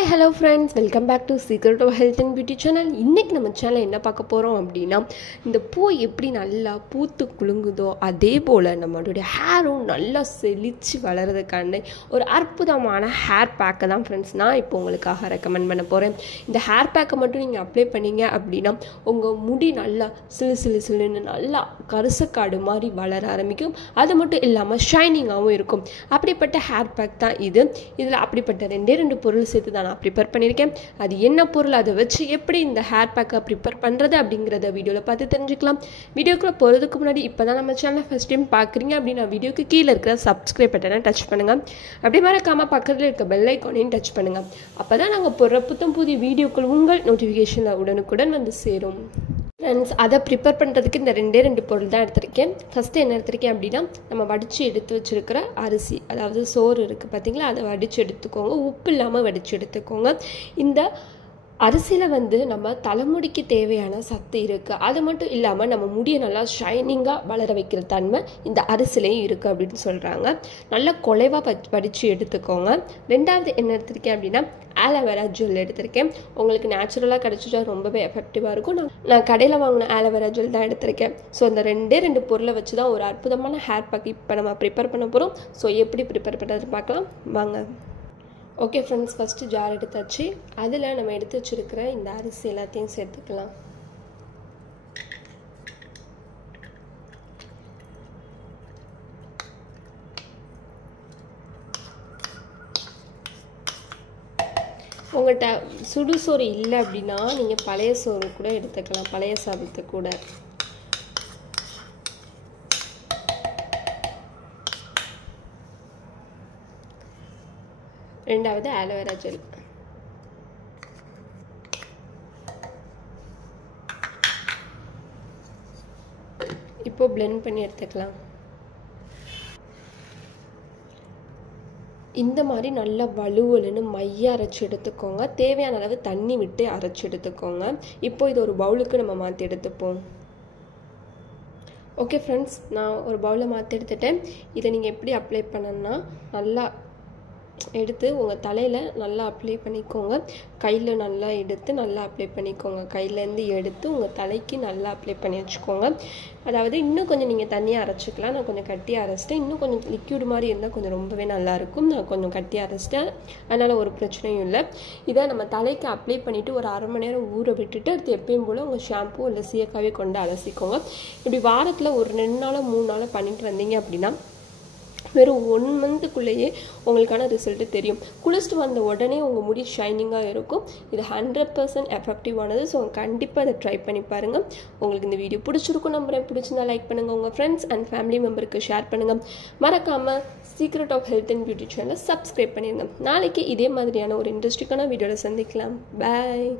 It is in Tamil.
Hi, hello friends, welcome back to Secret of Health and Beauty channel. இன்னைக்கு நம்ம சேனல் என்ன பார்க்க போகிறோம் அப்படின்னா, இந்த பூ எப்படி நல்லா பூத்து குலுங்குதோ அதே போல் நம்மளுடைய ஹேரும் நல்லா செழித்து வளர்கிறதுக்கான ஒரு அற்புதமான ஹேர் பேக்கை தான் ஃப்ரெண்ட்ஸ் நான் இப்போ உங்களுக்காக ரெக்கமெண்ட் பண்ண போகிறேன். இந்த ஹேர் பேக்கை மட்டும் நீங்கள் அப்ளை பண்ணீங்க அப்படின்னா உங்கள் முடி நல்லா சிலுன்னு நல்லா கருசக்காடு மாதிரி வளர ஆரம்பிக்கும். அது மட்டும் இல்லாமல் ஷைனிங்காகவும் இருக்கும். அப்படிப்பட்ட ஹேர் பேக் தான் இது. இதில் அப்படிப்பட்ட ரெண்டு பொருள் சேர்த்து தான் நான் ப்ரிப்பேர் பண்ணியிருக்கேன். அது என்ன பொருள், அதை வச்சு எப்படி இந்த ஹேர் பேக்கை ப்ரிப்பேர் பண்ணுறது அப்படிங்கிறத வீடியோவில் பார்த்து தெரிஞ்சுக்கலாம். வீடியோக்குள்ளே போகிறதுக்கு முன்னாடி இப்போ தான் நம்ம சேனலை ஃபஸ்ட் டைம் பார்க்குறீங்க அப்படின்னா வீடியோக்கு கீழே இருக்கிற சப்ஸ்கிரைப் பட்டனை டச் பண்ணுங்கள். அப்படி மறக்காமல் பக்கத்தில் இருக்க பெல் ஐக்கானையும் டச் பண்ணுங்கள். அப்போ தான் நாங்கள் போடுற புதிய வீடியோக்கள் உங்கள் நோட்டிஃபிகேஷனில் உடனுக்குடன் வந்து சேரும். ஃப்ரெண்ட்ஸ், அதை ப்ரிப்பேர் பண்ணுறதுக்கு இந்த ரெண்டு பொருள் தான் எடுத்திருக்கேன். ஃபஸ்ட்டு என்ன எடுத்திருக்கேன் அப்படின்னா, நம்ம வடித்து எடுத்து வச்சுருக்கிற அரிசி, அதாவது சோறு இருக்குது பார்த்தீங்களா, அதை வடித்து எடுத்துக்கோங்க. உப்பு இல்லாமல் வடித்து எடுத்துக்கோங்க. இந்த அரிசியில் நம்ம தலைமுடிக்கு தேவையான சத்து இருக்குது. அது மட்டும் இல்லாமல் நம்ம முடியை நல்லா ஷைனிங்காக வளர வைக்கிற தன்மை இந்த அரிசிலையும் இருக்குது அப்படின்னு சொல்கிறாங்க. நல்லா குலைவாக வடித்து எடுத்துக்கோங்க. ரெண்டாவது என்ன எடுத்திருக்கேன் அப்படின்னா, ஆலோவேரா ஜெல் எடுத்திருக்கேன். உங்களுக்கு நேச்சுரலாக கிடச்சிட்டா ரொம்பவே எஃபெக்டிவாக இருக்கும். நான் கடையில் வாங்கின ஆலோவேரா ஜெல் தான் எடுத்திருக்கேன். ஸோ இந்த ரெண்டு பொருளை வச்சு தான் ஒரு அற்புதமான ஹேர் பேக் இப்போ நம்ம ப்ரிப்பேர் பண்ண போகிறோம். ஸோ எப்படி ப்ரிப்பேர் பண்ணுறது பார்க்கலாம் வாங்க. ஓகே ஃப்ரெண்ட்ஸ், ஃபஸ்ட்டு ஜார் எடுத்தாச்சு. அதில் நம்ம எடுத்து வச்சுருக்கிற இந்த அரிசி எல்லாத்தையும் சேர்த்துக்கலாம். உங்கள்கிட்ட சுடுசோறு இல்லை அப்படின்னா நீங்கள் பழைய சோறு கூட எடுத்துக்கலாம், பழைய சாதத்தை கூட. ரெண்டாவது ஆலோவேரா ஜெல். இப்போ பிளெண்ட் பண்ணி எடுத்துக்கலாம். இந்த மாதிரி நல்லா வலுவலுன்னு மைய அரைச்சி எடுத்துக்கோங்க. தேவையான அளவு தண்ணி விட்டு அரைச்சி எடுத்துக்கோங்க. இப்போ இது ஒரு பவுலுக்கு நம்ம மாற்றி எடுத்துப்போம். ஓகே ஃப்ரெண்ட்ஸ், நான் ஒரு பவுலில் மாற்றி எடுத்துட்டேன். இதை நீங்கள் எப்படி அப்ளை பண்ணணும்னா, நல்லா எடுத்து உங்கள் தலையில் நல்லா அப்ளை பண்ணிக்கோங்க. கையில் நல்லா எடுத்து நல்லா அப்ளை பண்ணிக்கோங்க. கையிலேருந்து எடுத்து உங்கள் தலைக்கு நல்லா அப்ளை பண்ணி வச்சுக்கோங்க. அதாவது இன்னும் கொஞ்சம் நீங்கள் தண்ணியாக அரைச்சிக்கலாம். நான் கொஞ்சம் கட்டியாக அரைச்சிட்டேன். இன்னும் கொஞ்சம் லிக்யூட் மாதிரி இருந்தால் கொஞ்சம் ரொம்பவே நல்லாயிருக்கும். நான் கொஞ்சம் கட்டியாக அரைச்சிட்டேன், அதனால் ஒரு பிரச்சனையும் இல்லை. இதை நம்ம தலைக்கு அப்ளை பண்ணிவிட்டு ஒரு அரை மணி நேரம் ஊற விட்டுட்டு அடுத்து எப்பயும் போல் உங்கள் ஷாம்பு இல்லை சீயக்காவே கொண்டு அலசிக்கோங்க. இப்படி வாரத்தில் ஒரு 2 நாளோ 3 நாளோ பண்ணிட்டு வந்தீங்க அப்படின்னா வெறும் 1 மந்த்துக்குள்ளேயே உங்களுக்கான ரிசல்ட்டு தெரியும். குளிச்சுட்டு வந்த உடனே உங்கள் முடி ஷைனிங்காக இருக்கும். இது 100% எஃபெக்டிவானது. ஸோ கண்டிப்பாக அதை ட்ரை பண்ணி பாருங்கள். உங்களுக்கு இந்த வீடியோ பிடிச்சிருக்கும் நம்புறேன். பிடிச்சிருந்தா லைக் பண்ணுங்கள், உங்கள் ஃப்ரெண்ட்ஸ் அண்ட் ஃபேமிலி மெம்பருக்கு ஷேர் பண்ணுங்கள். மறக்காமல் secret of health and beauty சேனலை சப்ஸ்கிரைப் பண்ணிடுங்க. நாளைக்கு இதே மாதிரியான ஒரு இன்ட்ரெஸ்டிங்கான வீடியோவில் சந்திக்கலாம். பாய்.